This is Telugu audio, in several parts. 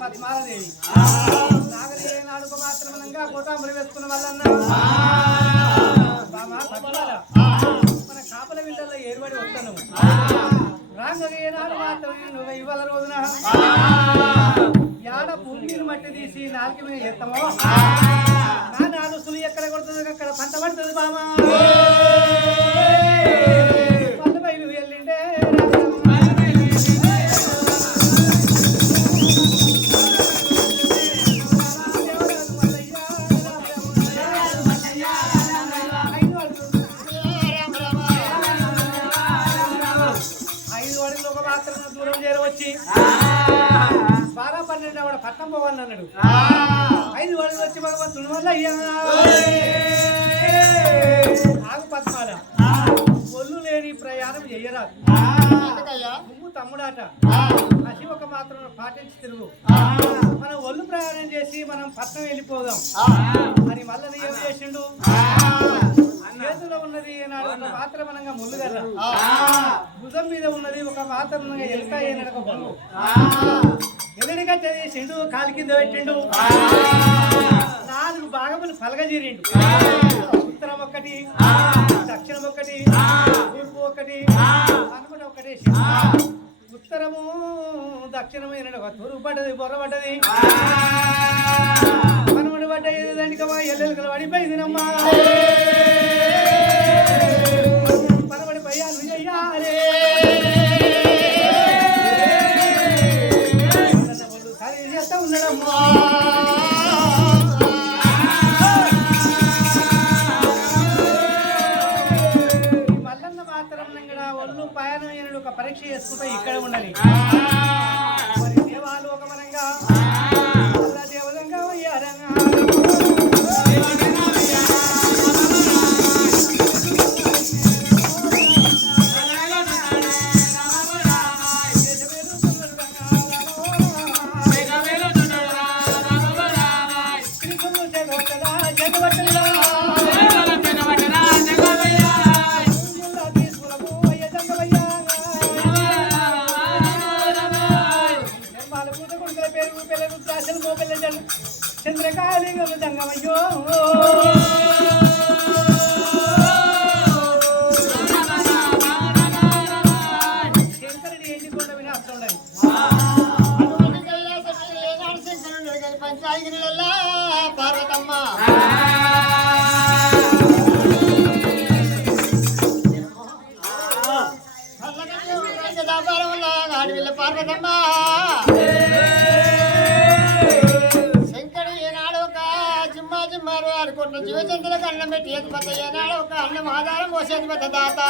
పద్మాలదేవి నాగలి నాడుకు మాత్రమనంగా కోటాంబరి వేసుకున్న వాళ్ళన్న మన కాపల వింటల్లో ఏర్పడి వస్తాను రాంగలి ఏనాడు మాత్రమే నువ్వు ఇవాళ రోజున యాడ భూమిని మట్టి తీసి నాలుగు మీద చేస్తామో నా నాలుసులు ఎక్కడ కొడుతుంది అక్కడ పంట పడుతుంది బామా పంట బయలు వెళ్ళిండే బాగా 12 ఆవిడ పట్టం పోవాలని అన్నాడు 5 వాడికి వచ్చి భగవంతుడు వల్ల ఆగు పద్మాల ఒళ్ళు లేని ప్రయాణం చెయ్యరాదు నువ్వు తమ్ముడాట అసి ఒక మాత్రం పాటించి తిరుగు మనం ఒళ్ళు ప్రయాణం చేసి మనం పట్నం వెళ్ళిపోదాం అని మళ్ళీ ఏం చేసిండు చేతిలో ఉన్నది ఒక మాత్రమనంగా ముళ్ళుగల్ల భుజం మీద ఉన్నది ఒక మాత్రమనంగా ఎలుకాయ ఒక బొల్లు ఎదుడిగా చేసిండు కాలు కింద పెట్టిండు 4 భాగములు పలగజీరిండు ఉత్తరం ఒకటి దక్షిణం ఒకటి తూర్పు ఒకటి పనుమట ఒకటి ఉత్తరము దక్షిణమైన తూర్పు పడ్డది బొర్ర పడ్డది పనుమట పడ్డ దండికమా ఎల్లెలుకలు పడిపోయిందినమ్మా పనబడి పయ్యాలు చెయ్యాలే సరి చేస్తా ఉన్నాడమ్మా మల్లన్న మాత్రం ఒళ్ళు పయనం అయిన ఒక పరీక్ష చేసుకుంటూ ఇక్కడ ఉండాలి మరి దేవాలు ఒక మనంగా దేవదంగా అయ్యారంగా చంద్రకాళింగము దంగమయ్యో శంకరుడి ఎండికొండ విని అర్థం ఉండాలి పంచాయగిరిలో పార్వతమ్మ పార్వతమ్మ జీవచంద్రులకు అన్నం పెట్టి ఏకపోతే ఏనాడు ఒక అన్నం ఆధారం పోసేది పెద్ద దాత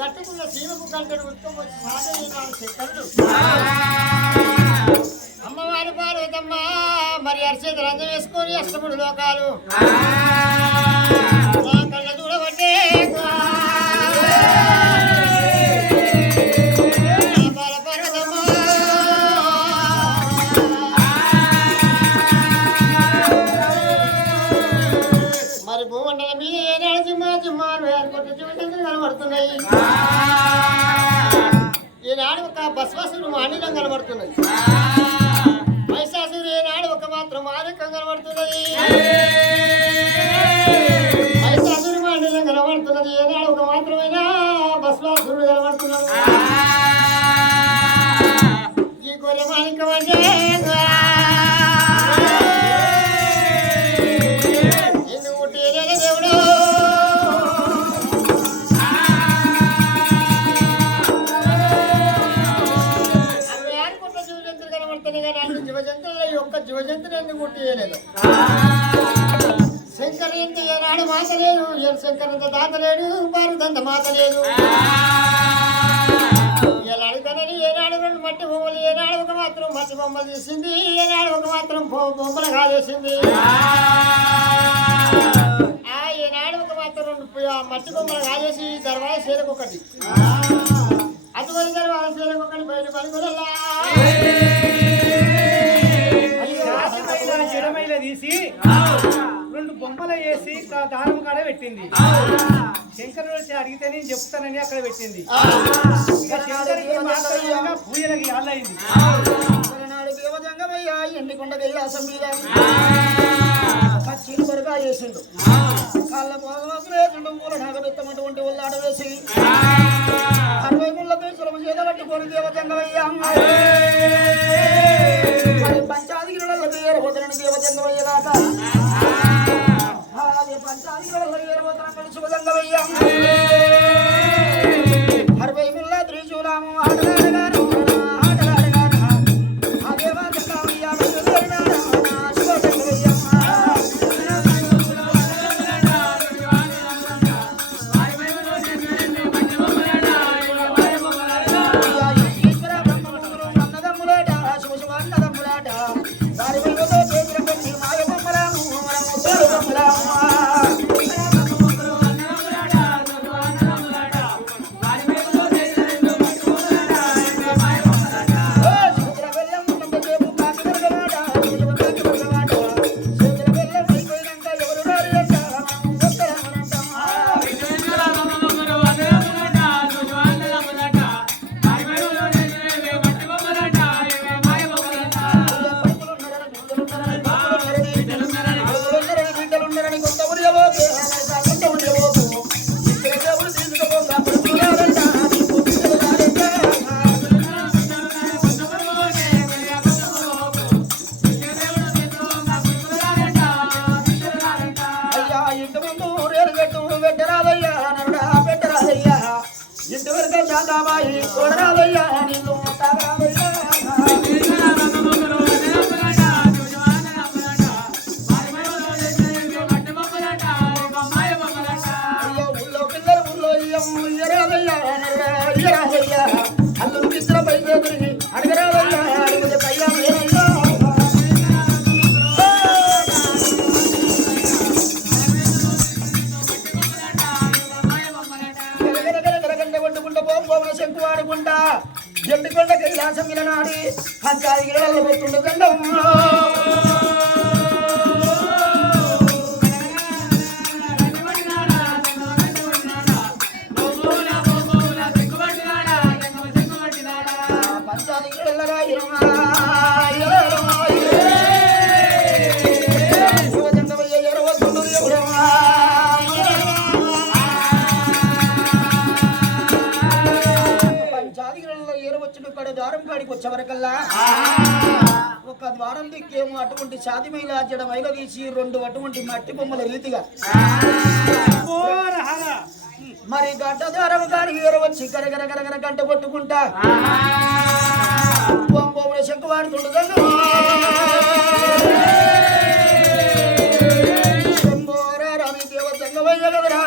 గట్టుకున్న శివకు కంటడు ఉత్తమ శంకరుడు అమ్మవారి పార్వతమ్మ మరి అరిచేత రంజం వేసుకొని అష్టముడు లోకాలు కళ్ళ చూడబట్టే భూమండలం మీద ఏనాడు జిమ్మాలు ఏర్పడిన జీవచంద్రులు కనబడుతున్నాయి ఈనాడు ఒక బస్వాసుడు మానిలం కనబడుతున్నది మహిషాసుడు ఏనాడు ఒక మాత్రం మానికం కనబడుతున్నది మహిషాసుడు మానిలం కనబడుతున్నది ఏనాడు ఒక మాత్రమైన బస్వాసుడు కనబడుతున్నాడు ఈ గొర్రె మానికం అంటే దేవుడు జీవజంతులు కనబడుతున్నాయి కానీ జీవజంతువుల యొక్క జీవజంతులు ఎందుకు గుర్తియలేదు శంకర్ ఎంత ఏనాడు మాత లేదు శంకర్ ఎంత దాత లేడు పార్వతంత మాత లేదు ఇలా అడుగుతానని ఏనాడు రెండు మట్టి బొమ్మలు ఏనాడు ఒక మాత్రం మట్టి బొమ్మలు చేసింది ఏనాడు ఒక మాత్రం బొమ్మలు కాదేసింది ఏనాడు ఒక మాత్రం రెండు మట్టి బొమ్మలు కాదేసి దర్వాజ చేరకొకటి అటువంటి దర్వాజ చేరకొకటి బయట పడుకోలే జడమైల తీసి రెండు బొమ్మలు వేసి దారం కాడ పెట్టింది శంకరుడు వచ్చి అడిగితే నేను చెప్తానని అక్కడ పెట్టింది పూజలకి అల్లయింది దేవజంగమయ్యా ఎండికొండ కైలాసం మీద పచ్చిని వరగా చేసిండు కాళ్ళ పోగలేకుండా మూల నాగబెత్తమటువంటి వాళ్ళు ఆడవేసి 60 ముళ్ళ దేశం చేత పట్టుకొని దేవజంగమయ్యా పంచాదిగిరుల ఏరబోతనని దేవజంగమయ్య కాక అదే పంచాదిగిరుల ఏరబోతన శుభజంగమయ్యా 60 ముళ్ళ త్రిశూలము ఆటలాడగాను ఎండికొండ కైలాసం విలనాడి పంచాదిగిరులలో పోతుండే దండం వచ్చేవరకల్లా ఒక ద్వారం దిక్కేమో అటువంటి సాధ్యమైన జడ మైల తీసి రెండు అటువంటి మట్టి బొమ్మల రీతిగా మరి గడ్డ ద్వారం కాడి వచ్చి గరగర గరగర గంట కొట్టుకుంటా బొమ్మల శంకు వాడుతుండదండి రామి దేవ జంగమయ్య కదరా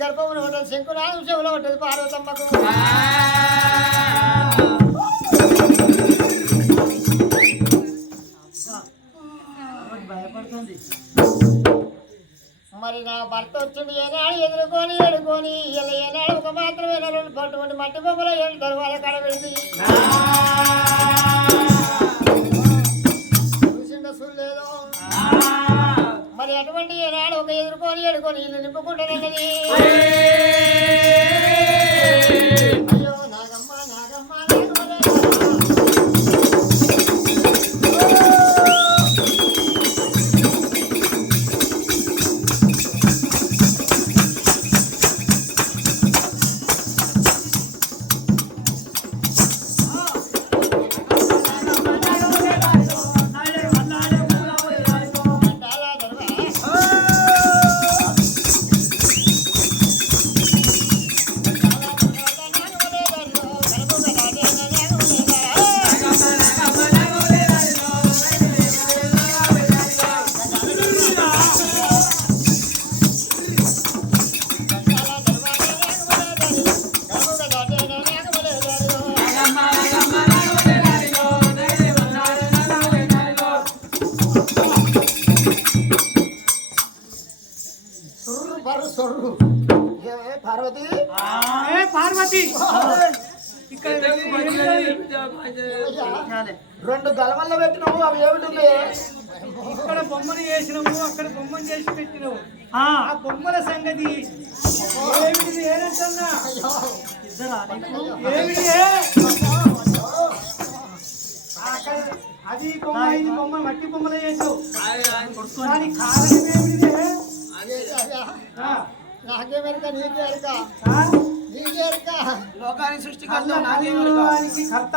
గర్భమును ఉంటుంది శంకురాజు చెవులో ఉంటుంది పార్వతమ్మకు భయపడుతుంది మరి నా భర్త వచ్చింది ఏనాడు ఎదుర్కొని ఎడుకొని ఇలా ఏనాడు ఒక మాత్రమే రెండు పట్టుకుంటే మట్టి బొమ్మలో ఏడు తర్వాత కడబెడింది చూసిందా చూడలేదు మరి అటువంటి ఏనాడు ఒక ఎదుర్కొని ఎడుకొని ఇల్లు నింపుకుంటానన్నది అయ్యో నాగమ్మ నాగమ్మ పార్వతి ఇక్కడ రెండు గలవల్లో పెట్టినావు అవి ఏమిటి ఉన్నాయి? ఇక్కడ బొమ్మను చేసినావు, అక్కడ బొమ్మను చేసి పెట్టినావు. ఆ బొమ్మల సంగతి ఏమిటిది ఏనంటన్నా? ఏమిటి అక్కడ అది బొమ్మ ఇది బొమ్మ మట్టి బొమ్మలు చేసావు. దాని కారణం ఏమిటిది? నాకేమెరక నీకేరక నీకేరక లోకానికి సృష్టికర్త కలియుగానికి కర్త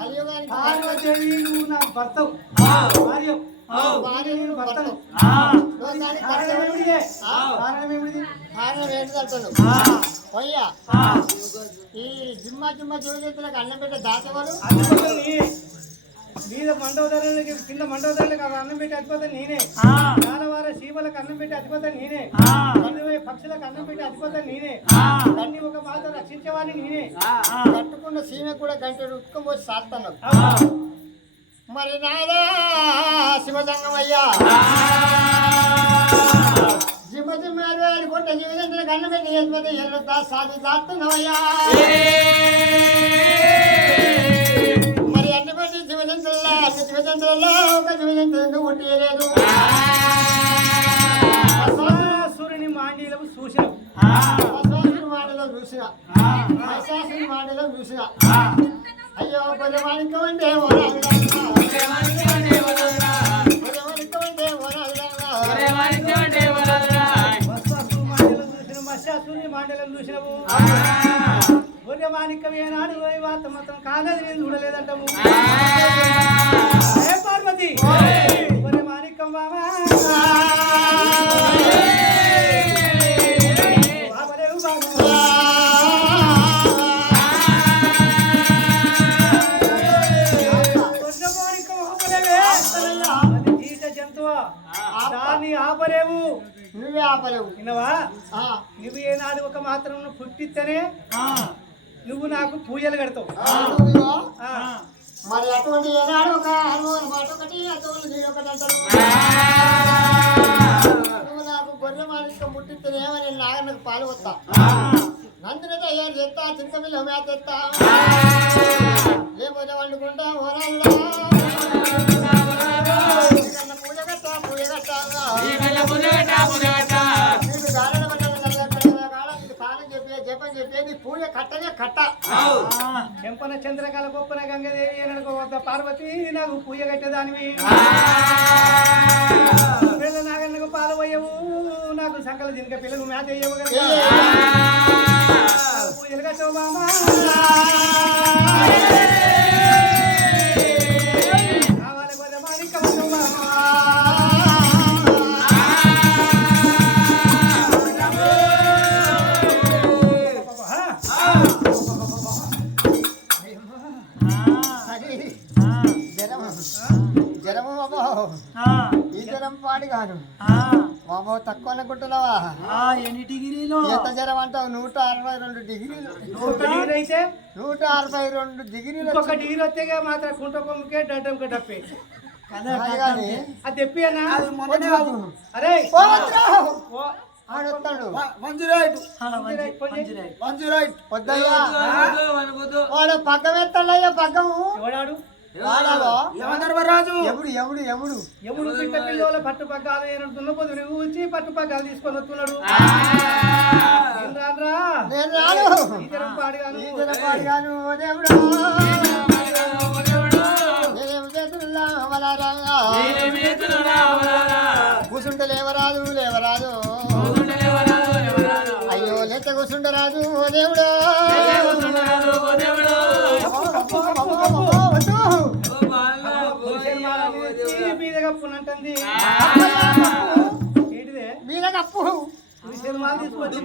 కలియుగానికి పార్వదేవి నువ్వు నా భర్తవు, భార్య భార్య భర్తను. లోకానికి కారణం ఏమిటి? కారణం ఏమిటి? కారణం ఏంటంటాను పోయ్యా ఈ జిమ్మ జీవజంతులకు అన్నం పెట్టే దాచవాడు అధిపతి మీద మండోదరులకి కింద మండోదరులకు అన్నం పెట్టి అధిపతి నేనే. జానవార శీవలకు అన్నం పెట్టి అధిపతి నేనే. పక్షులకు అన్నం పెట్టి అధిపతి నేనే. దాన్ని ఒక మాట రక్షించేవాడిని నేనే. కట్టుకున్న సీమె కూడా గంట ఉత్కం పోసి సాత్తాను. మరి నాదా శివసంగమయ్యా జిమ్మ కొంట జీవజంతులకు అన్నం పెట్టి వెళ్ళిపోతే ఎల్లుతా సాధి దాస్తున్నావయ్యా. మరి అన్ని పెట్టి జీవజంతుల్లో అన్ని జీవజంతులలో ఒక జీవజంతువు కొట్టేయలేదు. సూర్యుని మాండీలకు చూసినావు. మాటలో చూసిన అయ్యో పదమానికం అంటే సూర్యుని మాండలం చూసినావు. గొర్రె మాణిక్యం ఏనాడు వాత మొత్తం కాలేదు, నేను చూడలేదంటాము. ఏ పార్వతి గొర్రె మాణిక్యం బాబా దాన్ని ఆపలేవు, నువ్వే ఆపలేవు. విన్నవా? నువ్వు ఏనాడు ఒక మాత్రం పుట్టిస్తేనే నువ్వు నాకు పూజలు కడతావు. మరి అటువంటి ఏనాడు ఒక అనుభవం మాట ఒకటి అటువంటి నేను ఒకటి అంటారు. నువ్వు నాకు గొర్రె మాణిక్యం పుట్టిస్తేనేమని నాగన్నకు పాలు వస్తా, నందిన తయారు చేస్తా, చింతమిల్లి మేతెత్తా, లేకపోతే వండుకుంటా ఓరాల్లో పూజ కట్టా పూజ కట్టా జపం చెప్పేది పూజ కట్టనే కట్ట. చెంపన చంద్రకళ గొప్పన గంగదేవి అనుకో పార్వతి నాకు పూజ కట్టేదానివి. పిల్ల నాగన్నకు పాలు పోయవు, నాకు సంకల దినక పిల్లలు మేత వేయవు కదా. పూజలు కట్టవు బామా కావాలి గొర్రె మాణిక్యం బామా. జరము బాబో ఈ జరం పాడి కాదు బాబో తక్కువ అనుకుంటున్నావా? ఎన్ని డిగ్రీలు? ఎంత జరం అంటావు? 162 డిగ్రీలు. 100 అయితే 162 డిగ్రీలు. ఒక డిగ్రీ వస్తే మాత్రం కుంట కొమ్ముకే డబ్బే డప్పే కానీ అది తెప్పి అన్నా. అరే ఆడొస్తాడు వద్దయ్యా వాడు పగ్గం ఎత్తాడయ్యా. పగ్గము ఎవడాడు? యమధర్మరాజు. ఎప్పుడు ఎప్పుడు ఎప్పుడు ఎప్పుడు పిట్ట పిల్లల పట్టు పగ్గాలు ఏనంటున్న పొద్దు నువ్వు వచ్చి పట్టు పగ్గాలు తీసుకొని వస్తున్నాడు. నేను రాను. ఈతరం పాడుగాను దేవుడు నేనేమి చేతున్నా కూసుంటే లేవరాదు లేవరాదు అయ్యో లెక్క కూసుంటే రాదు ఓ దేవుడు. మీద కప్పునంటుంది. ఏంటిదే మీద కప్పు తీసుకొచ్చి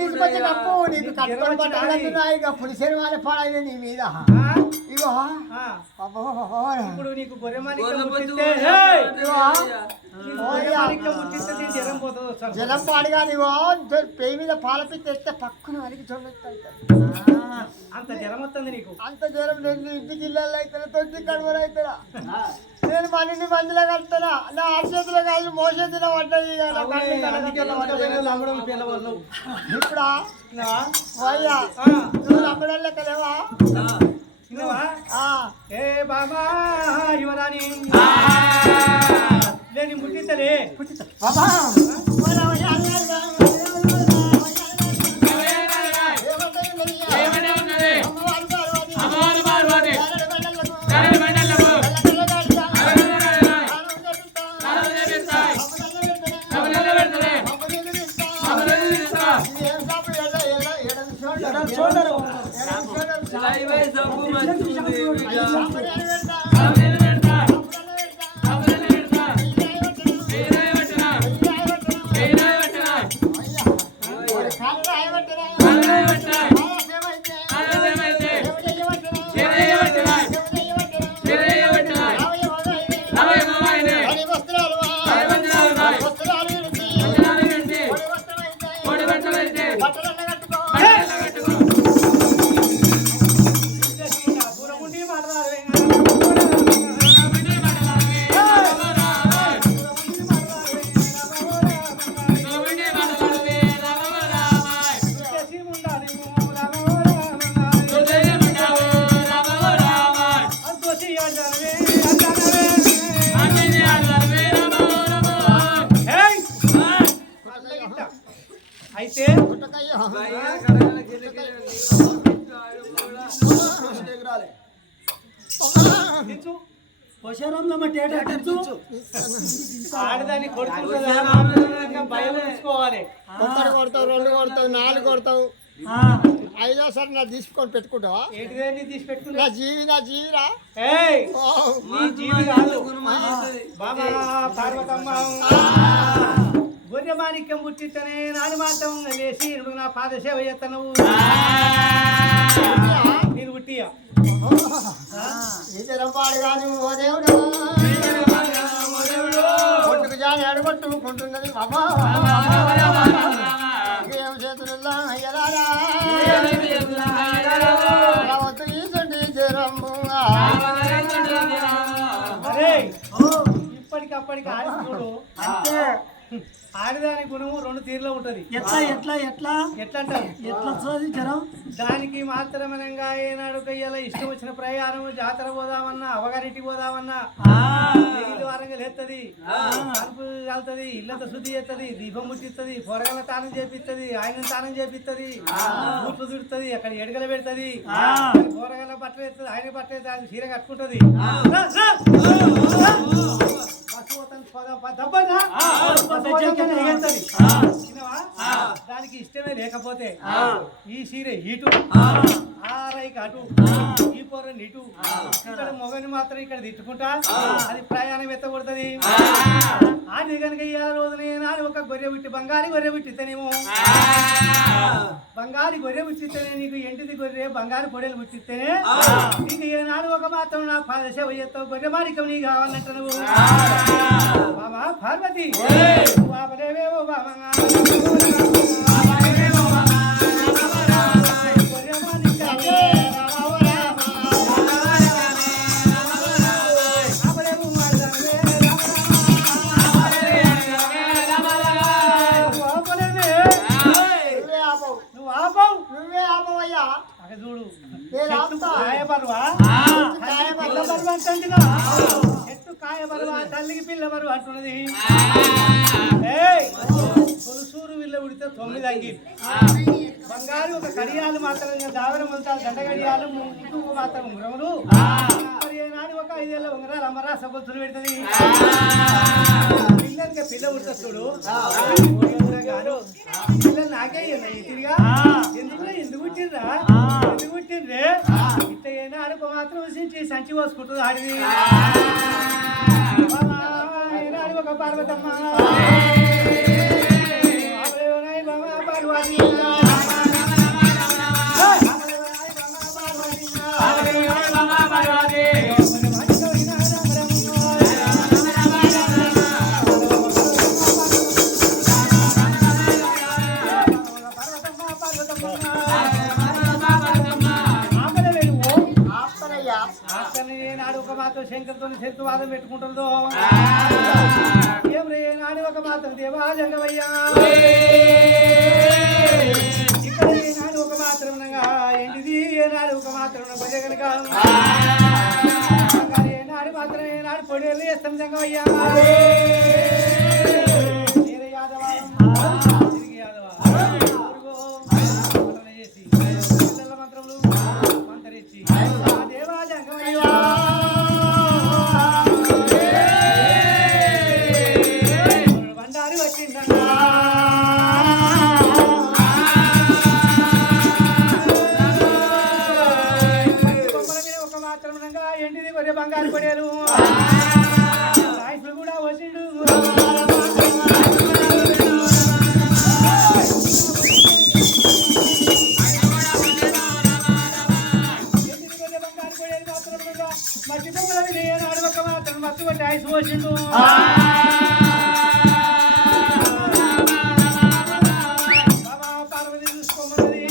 తీసుకొచ్చి కప్పు నీకు కట్టుకొని పట్టాలన్నాయి. ఇక పులిశేరు పాడైన నీ మీద. ఇగో ఇప్పుడు నీకు గొర్రె మాణిక్యం జలం పాడుగా నీవో పేయి మీద పాలపిచ్చి తెస్తే పక్కన వారికి చొల్లెత్తాయి. అంత జ్వరం వస్తుంది నీకు. అంత జ్వరం నేను ఇంటికి ఇళ్ళల్లో అవుతారా, తొట్టి కడుమలు అవుతారా? నేను మనని మందిలో కలుపుతానా నా అరచేతిలో కాదు మోసేతిలో పడ్డది ఇప్పుడా అయ్యా నువ్వు నమ్మడం లెక్కలేవా ఏ బాబా యువరాణి నేను ముట్టించలే చూడరు అయితే ఆడదాన్ని కొడుకుంటుందా భయం ఉంచుకోవాలి. కొడతావు 2 కొడతావు 4 కొడతావు 5ఓసారి నా తీసుకొని పెట్టుకుంటావా ఏంటిదేంటి తీసి పెట్టుకున్నా నా జీవిరా నీ జీవి కాదు బాబా పార్వతమ్మ గొర్రె మాణిక్యం పుట్టితేనే నాని మాత్రం లేచి నా పాద సేవ చేస్తాను నేను పుట్టియా పాడు కానీ ఓ దేవుడు కొట్టుకు జాని అడగొట్టుకుంటున్నది బాబా ఏం చేతుల్లో అయ్యలారా వద్దు ఈసండి జరమ్ము అరే ఇప్పటికప్పటికి ఆడి చూడు అంతే ఆడదాని గుణము 2 తీరులో ఉంటది. ఎట్లా ఎట్లా ఎట్లా ఎట్లా అంటారు ఎట్లా వస్తుంది జ్వరం దానికి మాత్రమనంగా ఏనాడు కయ్యాల ఇష్టం వచ్చిన ప్రయాణం జాతర పోదామన్నా అవగారింటికి పోదామన్నా ఇల్లు వారంగా లేస్తుంది కలుపు కాలుతుంది ఇల్లంతా శుద్ధి చేస్తుంది దీపం ముట్టిస్తుంది పొరగల తానం చేపిస్తుంది ఆయన తానం చేపిస్తుంది బూట్లు దుడుతుంది అక్కడ ఎడగల పెడుతుంది పొరగల బట్టలు ఎత్తుంది ఆయన బట్టలు ఎత్తుంది అది చీర కట్టుకుంటుంది దానికి ఇష్టమే లేకపోతే ఈ చీర ఇటు ఆ రైకి అటు ఈ పొరని ఇటు ఇక్కడ మొగని మాత్రం ఇక్కడ తిట్టుకుంటా అది ప్రయాణం ఎత్తకూడదు. అది కనుక ఇవాళ రోజున ఏనాడు ఒక గొర్రె పుట్టి బంగారు గొర్రె పుట్టిస్తేనేమో బంగారు గొర్రె పుట్టిస్తేనే నీకు ఎంటిది గొర్రె బంగారు పొడేలు పుట్టిస్తేనే నీకు ఏనాడు ఒక మాత్రం నా పాదసేవ చేస్తావు గొర్రె మారికం నీ కావాలంట నువ్వు బాబా పార్వతి బాబలేవేవో బాబా చూడు చెట్టు కాయ బరువా తల్లికి పిల్ల బరువు అంటున్నది. తొలుసూరు విల్ల ఉడితే 9 అంగి బంగారు ఒక కడియాలు మాత్రం దావరం ఉంటారు గంట కడియాలు ఇంకొక మాత్రం ఉంగరములు మరి ఏనాడు ఒక 5 ఏళ్ళ ఉంగరాలు అమ్మరా సగొలుతులు పెడుతుంది. పిల్లలకి పిల్ల ఉడతా చూడు పిల్లలు నాకే తిరిగా ఎందుకు పుట్టిండ్రా ఎందుకు పుట్టిండ్రే ఇట్లా ఏనాడు మాత్రం సంచి పోసుకుంటుంది ఆడిది ఏనాడు ఒక పార్వతమ్మ పార్వతి శంకర్తో పాదం పెట్టుకుంటుందో ఏం రే నాడు ఒక మాత్రం దేవా జంగమయ్యా ఇక్కడ ఏనాడు ఒక మాత్రం ఏంటిది ఏనాడు ఒక మాత్రం కొద్ది కనుక ఏనాడు మాత్రం ఏనాడు పొడేళ్ళు వేస్తాం జంగమయ్యా యాదవ తిరిగి యాదవ చేసి మంత్రములు మంత్రించి దేవా జంగమయ్యా బండారి వచ్చిందంగా ఎంటిది కొద్దిగా బంగారు కొడేలు రాయిసులు కూడా వచ్చిండు బంగారు కొడేలు మాత్రం మట్టి పొంగలని నాడు ఒక మాత్రం మత్తు కొట్టి ఐసు వచ్చిండు బాబా పార్వతి చూసుకోమన్నది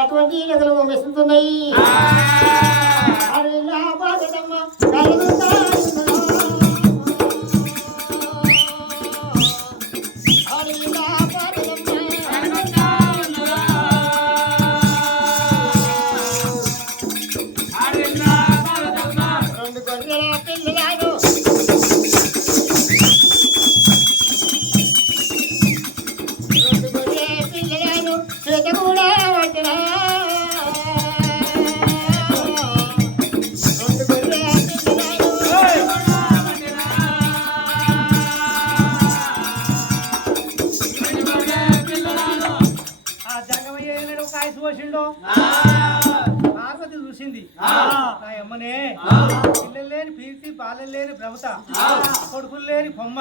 అటువంటి నగలు మెస్తుంటున్నాయి రెండు గొర్రెల పిల్లలు చేత కూడా పట్టినా పోసిండో పార్వతి చూసింది నా అమ్మనే పిల్లలు లేని పీర్తి బాలలు లేని భ్రమత కొడుకులు లేని బొమ్మ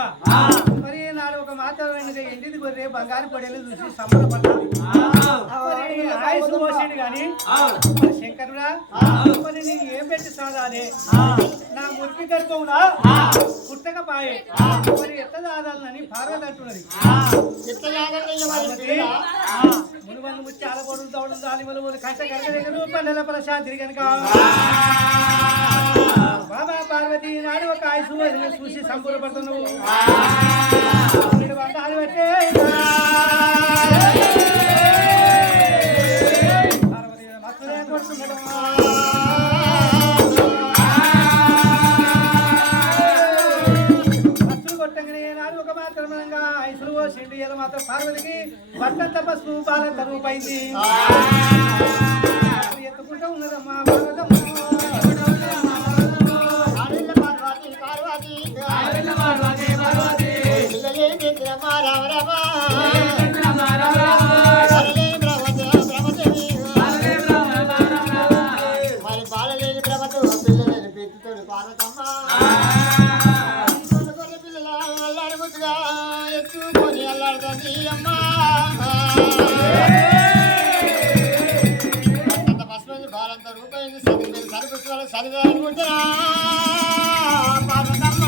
మరి నాడు ఒక మాత్రం ఎండిది కొద్ది బంగారు పొడేలు చూసి సంబరపడ్డా ఆయుష్ పోసిండు గాని మరి శంకరుడా మరి నేను ఏం పెట్టి సాదాలి నా మురికి గర్భంలా పుట్టక పాయే మరి ఎట్ట సాదాలని పార్వతి అంటున్నది మునుమలు ముచ్చి అలగొడులు తోడు దానిమలు కష్ట కరగదు పల్లెల ప్రశాంతి కనుక బాబా పార్వతి నాడు ఒక ఆయుష్ చూసి సంపూర్ణపడుతున్నావు వంటలు పెట్టే పార్వతి మక్కులే కొడుతున్నాడు ఒక మాత్రమంగా ఐసులు పోసిండు ఇలా మాత్రం పార్వతికి బట్టంత పసుపు బాలంత రూపైంది ఎత్తుకుంటూ ఉన్నదమ్మా మరి బాలలేని ప్రభతో పిల్లలేని పెట్టుతోడు పార్వతమ్మ ఎత్తుకొని అల్లాడుతుంది అమ్మా అంత పసుపు బాలంత రూపాయి సరుకు సరిగా అనుకుంటున్నా పార్వతమ్మ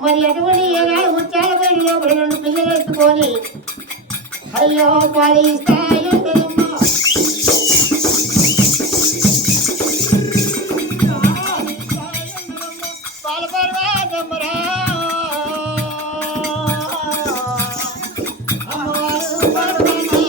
మరి అటువంటి ఏనాడు ముత్యాల బయట లోపల రెండు పిల్లలు ఎత్తుకొని అయ్యో పాలిస్తాయి పాల పర్వాదమ్మరా అమ్మవారు పార్వతి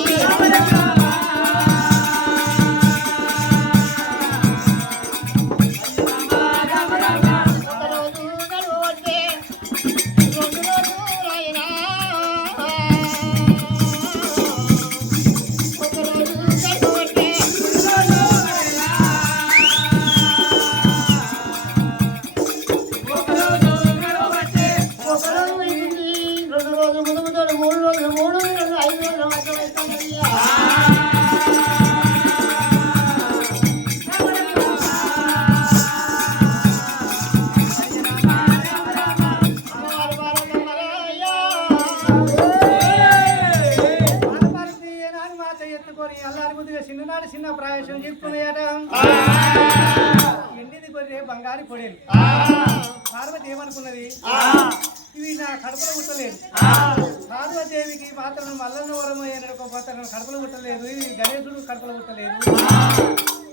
బాలపార్వతి ఏనాడు మాట ఎత్తుకొని అల్లారి ముద్దుగా చిన్ననాడు చిన్న ప్రాయశం చెప్పుకున్నాయట. ఎండిది కొద్ది బంగారు పొడేలు. పార్వతి ఏమనుకున్నది, ఇవి నా కడుపులో పుట్టలేదు. పార్వతీదేవికి మాత్రం మల్లన్న వరమయ్య కడుపులో పుట్టలేదు, ఈ గణేశుడు కడుపులో పుట్టలేదు.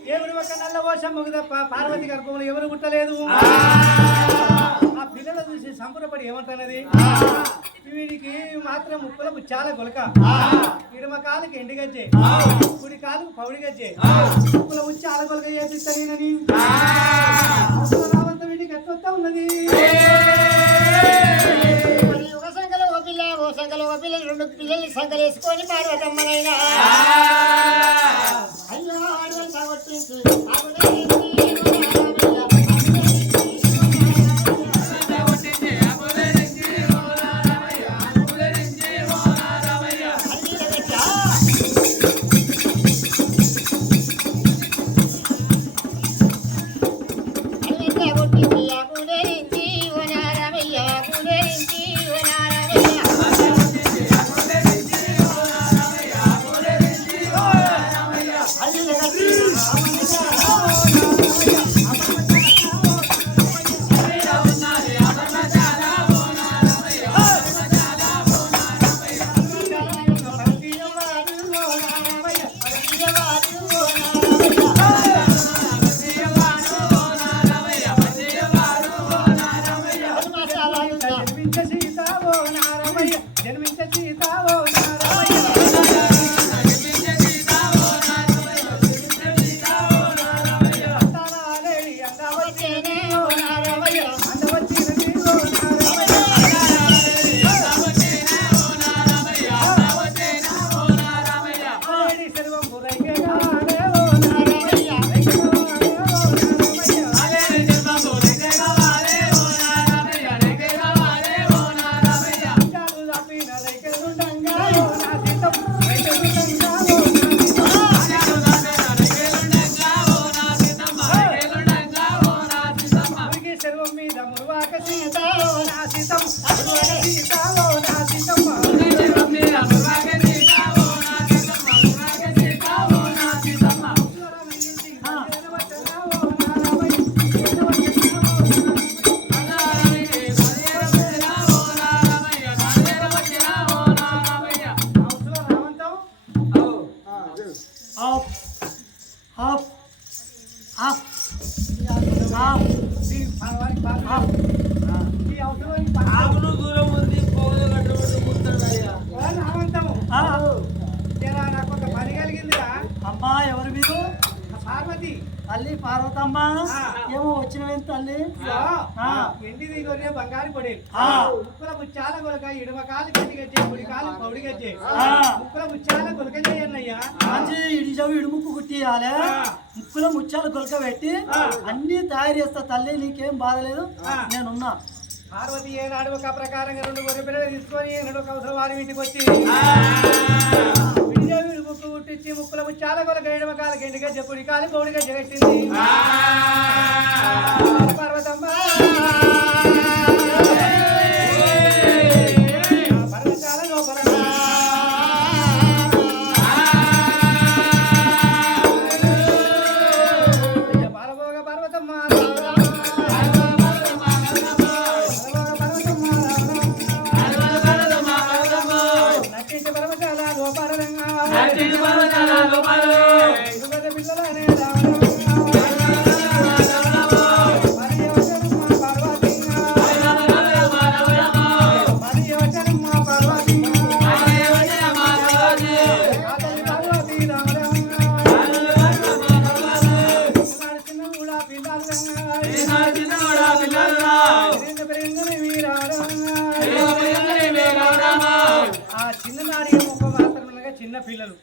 దేవుడి ఒక నల్ల ఓషమ్మకు తప్ప పార్వతి గర్భంలో ఎవరు పుట్టలేదు. ఆ పిల్లలు చూసి సంబరపడి ఏమంటున్నది, వీడికి మాత్రం ముక్కులకు చాలా గొలక, ఇడమ కాలుకి ఎండిగజ్జే, కుడి కాలుకు పౌడి గజ్జే, ముక్కుల ఉచ్చి ఆలగొలక చేపిస్తానని రావంత వీటికి ఎట్లా ఉన్నది. ఒక సంఖ్యలో ఓ పిల్ల, ఓ సంఖ్యలో ఓ పిల్లలు, రెండు పిల్లల్ని సంఖ్యలు వేసుకొని పార్వతమ్మనైనా అయ్యో ఆడవంతా కొట్టించి అమ్మా ఎవరు మీరు? పార్వతి. తల్లి పార్వతమ్మ ఏమో వచ్చినవేం తల్లి? ఎండిది గొర్రె బంగారు పొడేలు, ముక్కుల ముచ్చాల గొలక, ఇడమ కాలు గట్టిగచ్చే, కుడి కాలు పౌడిగచ్చే, ముక్కుల ముచ్చాల గొలక చేయన్నయ్యా. మంచి ఇడిజవు ఇడుముక్కు కుట్టియాలే, ముక్కుల ముచ్చాల గొలక పెట్టి అన్ని తయారు చేస్తా తల్లి, నీకేం బాధలేదు, నేనున్నా. పార్వతి ఏనాడు ఒక ప్రకారంగా రెండు గొర్రె పిల్లలు తీసుకొని ఏనాడు ఒక అవసరం వారి ఇంటికి వచ్చి ముక్కు కుట్టించి ముక్కుల ముచ్చాల గొలక, ఇడమ కాలు గండిగచ్చే, కుడి కాలు పౌడిగచ్చే పెట్టింది పార్వతమ్మ. పర్వతాల లోపల బాలభోగ పర్వతమ్మ, నటించి పర్వతాల లోపలంగా పిల్లలనే చిన్న పిల్లలు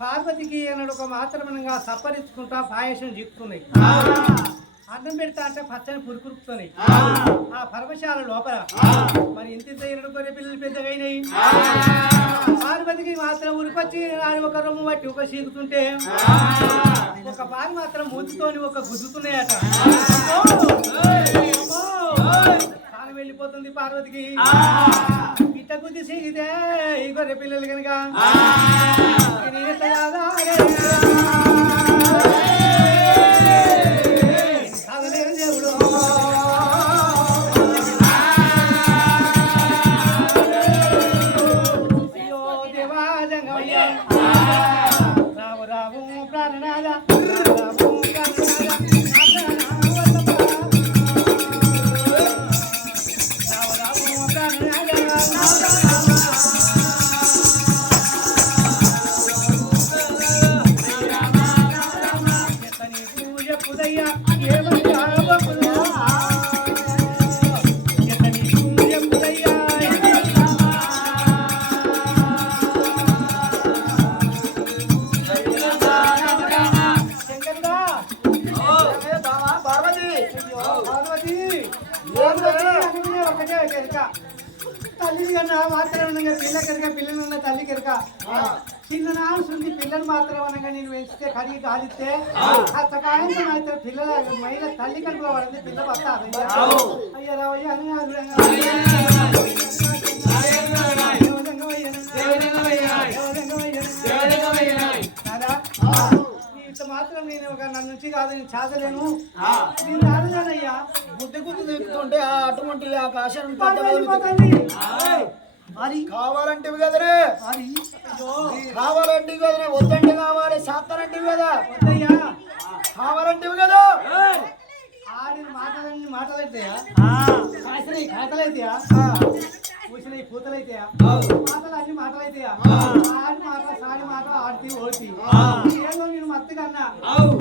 పార్వతికి అన్నాడు ఒక మాత్రమనంగా సప్పరించుకుంటా పాయసం చిక్కుతున్నాయి. అన్నం పెడతా అంటే పచ్చని పురుకురుకుతున్నాయి ఆ పరమశాల లోపల మరి ఇంత రెండు కొన్ని పిల్లలు పెద్దగా అయినాయి పార్వతికి మాత్రం ఉరికొచ్చి నాని ఒక రొమ్ము బట్టి ఒక సీకుతుంటే ఒక పాలు మాత్రం మూతితోని ఒక గుద్దుతున్నాయట తాను వెళ్ళిపోతుంది పార్వతికి ఇట్ట గుద్ది సీగితే ఈ గొర్రె పిల్లలు కనుక దేవుడు అయ్యో దేవా జంగమయ్య రావు రావు ప్రాణనాద రావు తల్లి కన్నా మాత్రం పిల్ల కనుక పిల్లలు ఉన్న తల్లి కనుక చిన్న నాలుగు పిల్లలు మాత్రం అనగా నేను పెంచితే కడిగి కాలిస్తే హస్తకాయంతో అయితే పిల్లల మహిళ తల్లి కడుపులో పడింది పిల్ల వస్తాది అయ్యా రావయ్యా ఇంత మాత్రం నేను ఒక నన్ను నుంచి కాదు నేను చాదలేను నేను రాదుగానయ్యా బుద్ధి గుద్ది తిప్పుతుంటే అటువంటి ఆకాశం అది కావాలంటే కదరే కావాలంటే కదరే వద్దంటే కావాలి సాత్తానంటే కదా వద్దయ్యా కావాలంటే కదా ఆడిన మాటలన్నీ మాటలైతాయా కాసినవి కాటలైతాయా కూసినవి పూతలైతాయా మాటలు అన్ని మాటలైతాయా ఆడి మాట సాడి మాట ఆడితే ఓడితే ఏదో నేను మత్తుగా అన్నా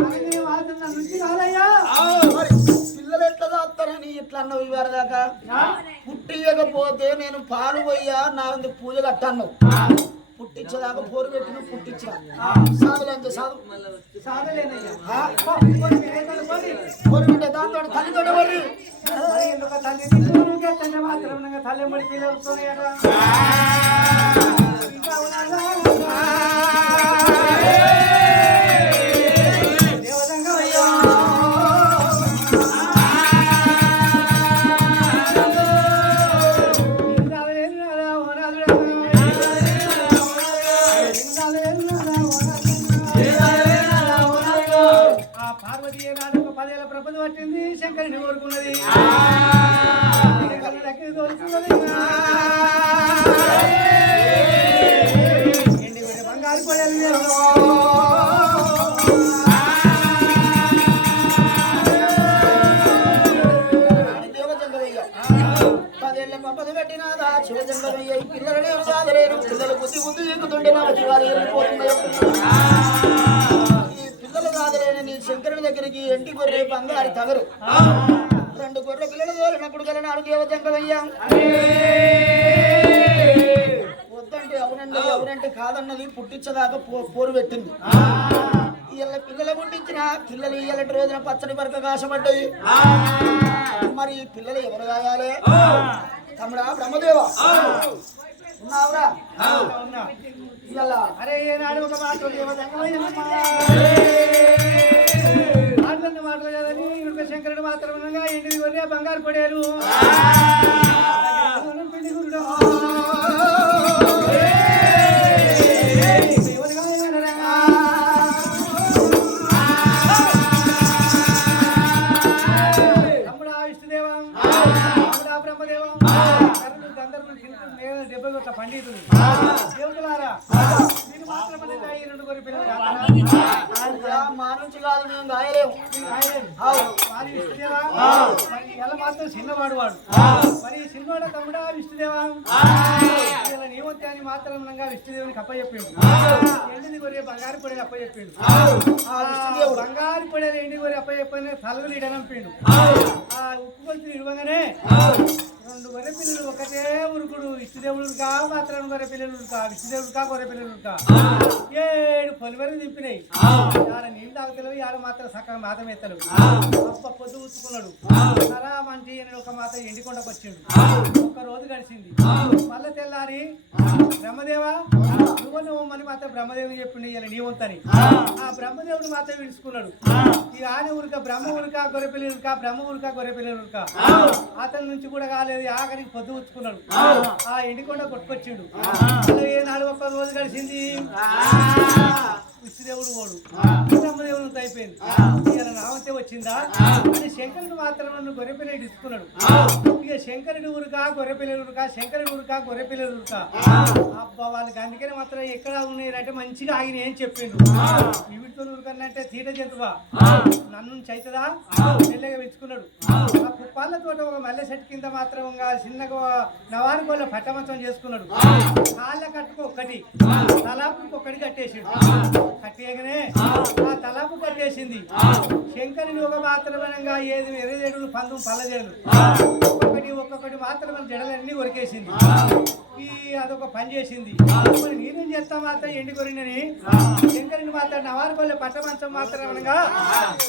అలాగే వాడుతున్నా నుంచి కాదయ్యా పిల్లలు ఎట్లా దాస్తారని ఇట్లా అన్నావు ఇవాళ దాకా పుట్టియకపోతే నేను పాలు పోయ్యా నా పూజ కట్టాను పుట్టించేదాకా పోరు పెట్టిన పుట్టించిన సాధులు అంతే సాధు సాధలేనయ్యా పోరు పెట్టే దాంతో తల్లితో పడి తల్లి మాత్రం తల్లి మడి పిల్లలతో పట్టింది శంకరుని కోరుకున్నది దగ్గర తోలుకున్నది బంగారు పడాలి పదేళ్ళ పంపది పెట్టినాదా శివచంద్రయ్య పిల్లలనే సాగలేరు పిల్లలు బుద్ధి బుద్ధి ఎక్కుతుంటే నా జీవాలు వెళ్ళిపోతున్నాయి పిల్లలు కాదులేని నీ శంకరుడి దగ్గరికి ఎంటి గొర్రె బంగారు తగరు 2 గొర్రె పిల్లలు తోలినప్పుడు గల నాడు దేవతంకయ్యా వద్దంటే అవునండి అవునంటే కాదన్నది పుట్టించదాకా పోరు పెట్టింది ఇళ్ళ పిల్లలు పుట్టించిన పిల్లలు ఇయ్యలటి రోజున పచ్చడి పరక కాశపడ్డాయి మరి పిల్లలు ఎవరు కాయాలి తమ్ముడా బ్రహ్మదేవ ఉన్నావురా అరే ఏనాడు ఒక మాట మాటలు కదని శంకరుడు మాత్రం ఇంటికి కొనే బంగారు పడేరు పిండి గురుడు తమ్ముడా విష్ణుదేవా తమ్ముడా బ్రహ్మదేవం డెబ్బై కొట్ల పండితులు దేవులారా మీరు మాత్రమే ఈ 2 గొర్రె పిల్లలు మా నుంచి కాదు మేము గాయలేము విష్ణుదేవా మరి ఎలా మాత్రం చిన్నవాడు వాడు మరి చిన్నవాడ తమ్ముడా విష్ణుదేవా ఇలా నీవత్యాన్ని మాత్రం విష్ణుదేవునికి అప్పచెప్పిండు ఎండిది గొర్రె బంగారు పొడేలు అప్పచెప్పిండు బంగారు పొడేలు ఎండి గొర్రె అప్పచెప్పని తలలు ఇడనంపిండు ఆ ఉప్పు కొలిసి ఇవ్వగానే 2 గొర్రె పిల్లలు ఒకటే ఉరుకుడు విష్ణుదేవుడు కా మాత్రం గొర్రె పిల్లలు కా విష్ణుదేవుడు కా గొర్రె పిల్లలు కా 7 ఏడు పొలిమేర దింపినాయి ఆడ నీళ్ళు తాగుతలేవు ఆడ మాత్రం సక్కగా మాత మెత్తలు అప్ప పొద్దు ఉచ్చుకున్నాడు సరా మంచి ఒక మాత ఎండికొండకు వచ్చిండు ఒక రోజు గడిచింది మళ్ళీ తెల్లారి బ్రహ్మదేవా నువ్వు మని మాత బ్రహ్మదేవుని చెప్పిండు ఇలా నీ వంతని ఆ బ్రహ్మదేవుని మాత విడుచుకున్నాడు ఈ ఆని ఉరక బ్రహ్మ ఉరక గొర్రెపిల్లి ఉరక బ్రహ్మ ఉరక గొర్రెపిల్లి ఉరక అతని నుంచి కూడా కాలేదు ఆఖరికి పొద్దు ఉచ్చుకున్నాడు ఆ ఎండికొండ కొట్టుకొచ్చిండు ఏనాడు ఒక్క రోజు గడిచింది విష్ణుదేవుడు ఓడు బ్రహ్మదేవుడు అయిపోయింది ఇలా నామంతే వచ్చిందా అని శంకరుడు మాత్రం నన్ను గొర్రెపిల్లలు ఇసుకున్నాడు ఇక శంకరుడి ఊరుక గొర్రెపిల్లలు ఉరుక శంకరుడి ఊరుక గొర్రెపిల్లలు ఉరుక అబ్బా వాళ్ళకి అందుకని మాత్రం ఎక్కడ ఉన్నాయంటే మంచిగా ఆగిన ఏం చెప్పిండు వీటితో ఉరకనంటే తీట జంతువా నన్ను చైతదా మెల్లగా పెంచుకున్నాడు ఆ కుప్పాలతో ఒక మల్లె చెట్టు కింద మాత్రం చిన్నగా నవారుకోళ్ళ పట్టమంచం చేసుకున్నాడు కాళ్ళ కట్టుకు ఒక్కటి తలాపుకి ఒక్కటి కట్టేసిండు కట్టేయగానే ఆ తలాపు కట్టేసింది శంకరుని ఒక మాత్రమేనంగా ఏది 27 పందం పల్లజేలు ఒక్కొక్కటి మాత్రమే జడలన్నీ కొరికేసింది ఈ అదొక పని చేసింది మరి నేనేం చేస్తా మాత్రం ఎండి కొరినని శంకరుని మాత్రం నవారుకోళ్ళ పట్టమంచం మాత్రమేనంగా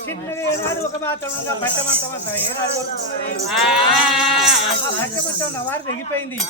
చిన్నగా ఏనాడు ఒక మాత్రమేనంగా పట్టమంచం అంతా ఏనాడు కొరుకుతున్నది ఆ పట్టమంచం నవారు తెగిపోయింది